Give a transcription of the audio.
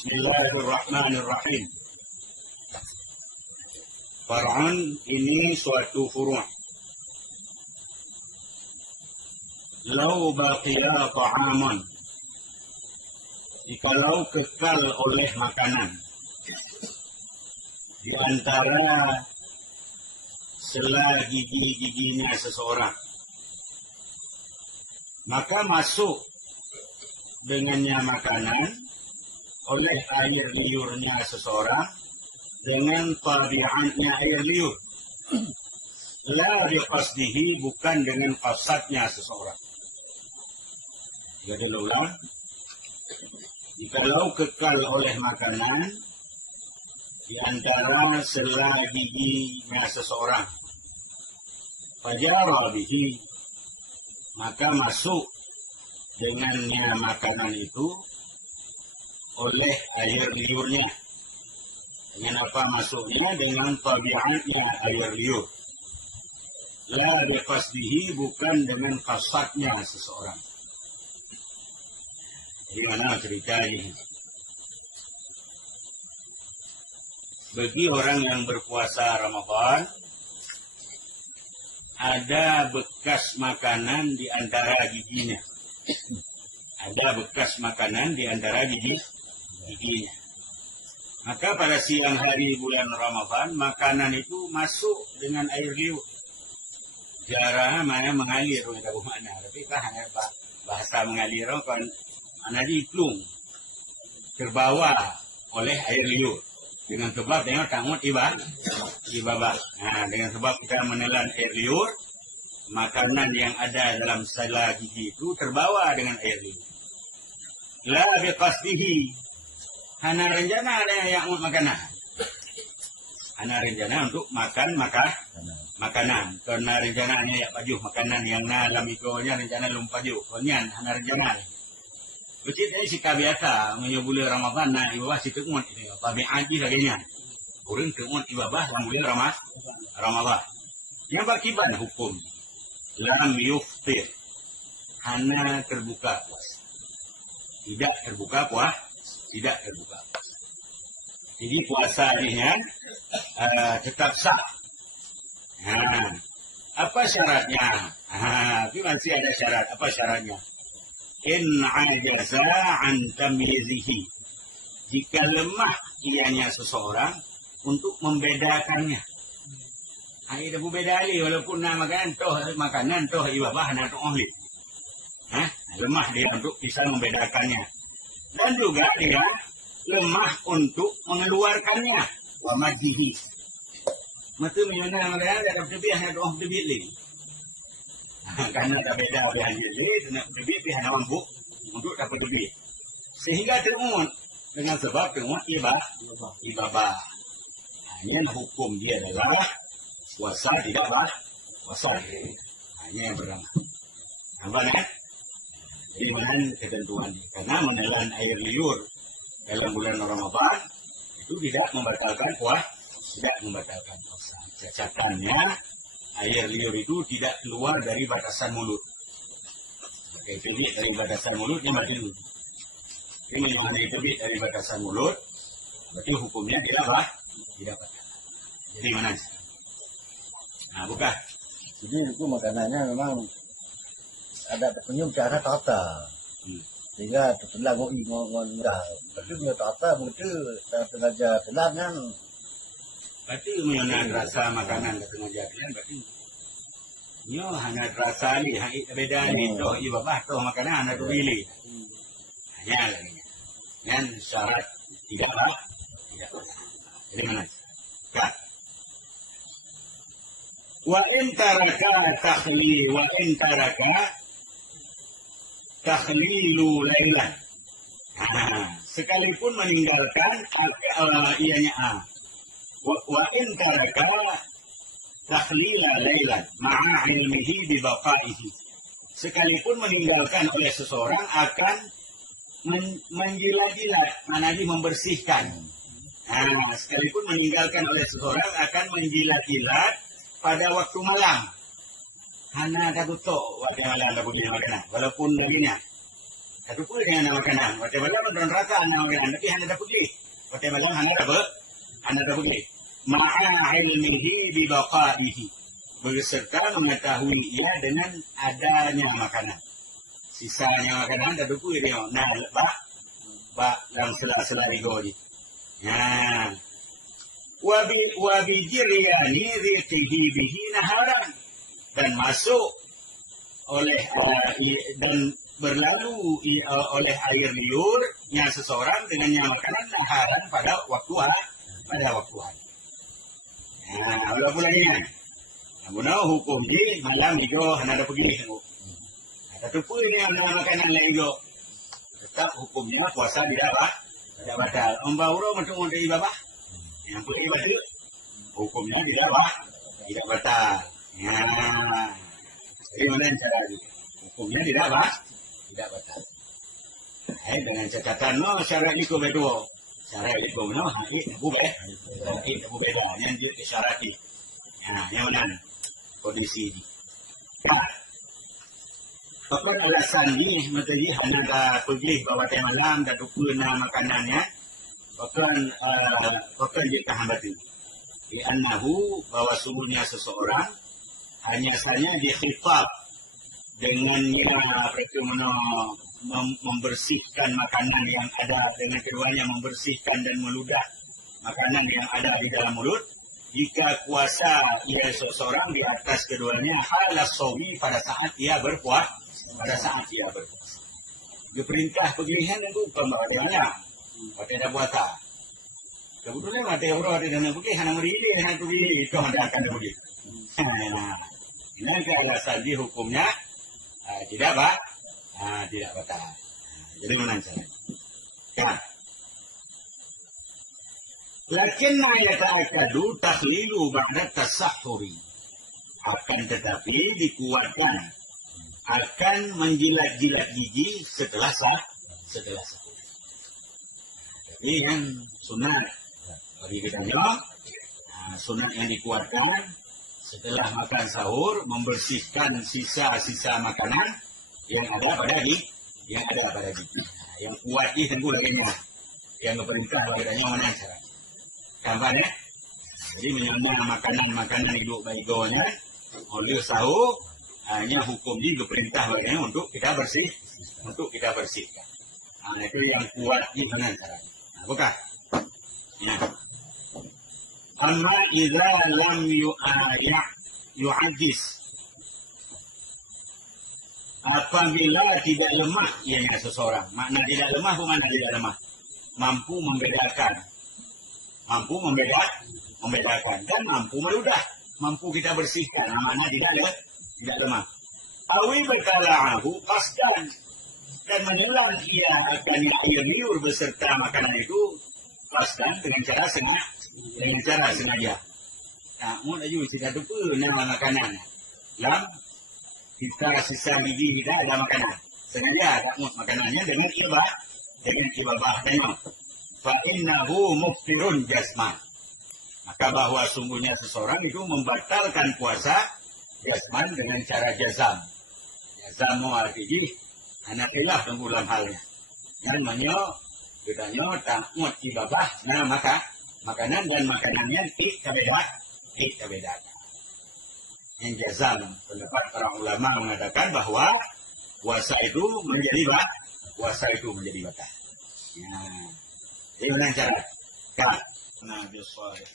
Bismillahirrahmanirrahim. Far'un ini suatu furu'. Lau baqiya ta'aman, jikalau kekal oleh makanan di antara sela gigi-giginya seseorang, maka masuk dengannya makanan oleh air liurnya seseorang dengan tabiatnya air liur. La biqasdihi, bukan dengan qasadnya seseorang. Jadi ulang, jikalau kekal oleh makanan di antara sela giginya seseorang, fajara bihi, maka masuk dengannya makanan itu oleh air liurnya. Dengan apa masuknya? Dengan tabiatnya air liur. La biqasdihi, bukan dengan qasadnya seseorang. Gimana ceritanya? Bagi orang yang berpuasa Ramadan, ada bekas makanan di antara giginya. Ada bekas makanan di antara giginya. Maka pada siang hari bulan Ramadan, makanan itu masuk dengan air liur. Jarang mana mengalir, kita mana. Tapi hanya bahasa mengalir kan mana diplung, terbawa oleh air liur. Dengan sebab dengan tanggut ibabah. Nah, dengan sebab kita menelan air liur, makanan yang ada dalam sela gigi itu terbawa dengan air liur. La biqasdihi, hana rencana ada yang makanan. Hana rencana untuk makanan. Karena rencananya ya pajuh makanan yang dalam ikonya rencana lum pajuh. Konyan hana rencana. Begitu sikap biasa menyebuli Ramadan na ibabah si tekun ini. Pabi aji lagi Orang tekun ibabah yang boleh Ramadan. Yang bakiban hukum lam yuftir, hana terbuka puasa. Tidak terbuka puasa. Jadi puasa ini tetap sah. Apa syaratnya? Tapi masih ada syarat. Apa syaratnya? In ajaza an tamyizihi, jika lemah ianya seseorang untuk membedakannya. Ada beda ali, walaupun nama makanan toh ibabah na toh ahli. Lemah dia untuk bisa membedakannya. Dan juga dia lemah untuk mengeluarkannya. Wa madhihi. Maka mana ada tebih ada toh tebih li. Karena tak beda dengan jadi nak tebih pihak mampu untuk dapat tebih. Sehingga terumut dengan sebab terumut ibabah. Hanya hukum dia adalah puasa tidak puasa. Hanya yang pertama. Nampak kan? Jadi mana ketentuan? Karena menelan air liur dalam bulan Ramadan itu tidak membatalkan puasa. Catatannya air liur itu tidak keluar dari batasan mulut. Oke, tebik dari batasan mulutnya mati dulu. Ini mana tebik dari batasan mulut, berarti hukumnya tidak batal. Jadi mana? Bukan. Jadi itu makanannya memang ada penyum cara tata. Sehingga tertelah mudah. Tapi punya tata begitu sengaja telan kan. Berarti mengenai rasa makanan sengaja telan berarti. Yo hanya rasa ni, beda ni toh ibabah toh makanan ada pilih. Hanya lagi. Dan syarat tidak. Jadi mana? Kak. Wa in taraka takhlilu lailan. Sekalipun meninggalkan ianya wa in taraka takhlila lailan ma'a ilmihi bi baqaihi. Sekalipun meninggalkan oleh seseorang akan menjilat-jilat, manadi membersihkan. Sekalipun meninggalkan oleh seseorang akan menjilat-jilat pada waktu malam. Hana tagutok waktu malam tak boleh makan. Walaupun darinya Satu pun dengan makanan. Waktu malam dan rata anak makanan. Tapi hanya ada pergi. Waktu malam hanya ada hanya ada pergi. Ma'a ilmihi bibaqaihi. Berserta mengetahui ia dengan adanya makanan. Sisanya makanan dah duku dia. Nah, bak dalam sela-sela ego ni. Ya. Wabi jiryani riqihi bihi naharan. Dan masuk oleh dan berlalu oleh air liurnya seseorang dengannya makanan naharan pada waktu hari. Nah, kalau bulan ini, namun hukum di malam hijau hendak pergi tengok. Tapi pun ini ada makanan lain hijau, tetap hukumnya puasa tidak batal. Bauru macam orang ibadah, yang pergi ibadah, hukumnya tidak batal. Ya, bagaimana cara itu? Hukumnya tidak batal. Dengan catatan syarat itu betul. Syarat itu no, itu beda. Yang dia syarat ini. Yang mana kondisi ini. Pakai alasan ini, materi hanya dah pergi bawa teh malam dan dukuna makanannya. Pakai dia tahan batu. Li'annahu bahwa sungguhnya seseorang hanya saja dikhitab dengannya membersihkan makanan yang ada dengan keduanya, membersihkan dan meludah makanan yang ada di dalam mulut jika kuasa ia seseorang di atas keduanya halas sawi pada saat ia berpuasa. Diperintah pemilihan itu pembahasannya pada ada puasa. Kebetulan ada orang ada dana pergi hanya berdiri dengan pergi itu ada akan pergi. Nah, ini alasan di hukumnya tidak batal. Jadi mana caranya? Ya. Lakinna yata'akkadu takhlilu ba'da tasahhuri. Akan tetapi dikuatkan akan menjilat-jilat gigi setelah sahur. Ini yang sunat bagi kita sunat yang dikuatkan setelah makan sahur membersihkan sisa-sisa makanan yang ada pada gigi. Yang kuat ini tentu lainnya. Yang perintah katanya mana cara? Kampanye. Jadi menyambung makanan hidup baiknya oleh sahur hanya hukum di perintah lainnya untuk kita bersihkan. Itu yang kuat di mana cara? Bukan? Ya. Amma idza lam yu'ajis. Apabila tidak lemah ianya seseorang. Makna tidak lemah bukan tidak lemah. Mampu membedakan dan mampu meludah. Mampu kita bersihkan. Makna tidak lemah. Awi berkala'ahu paskan dan menelan ia akan air liur beserta makanan itu paskan dengan cara sengaja. Nah, mun aju tidak lupa nama makanan. Lam kita sisa gigi kita ada makanan. Sengaja tak mut makanannya dengan ibadah tanya. Fa innahu muftirun jasman. Maka bahwa sungguhnya seseorang itu membatalkan puasa jasman dengan cara jazam. Jazam artinya anak khilaf dalam halnya. Yang bedanya tak mut ibadah nah maka makanan dan makanannya kita bedakan. Yang jazam pendapat para ulama mengatakan bahwa puasa itu menjadi batal. Ya. Ini cara. Nabi Salih.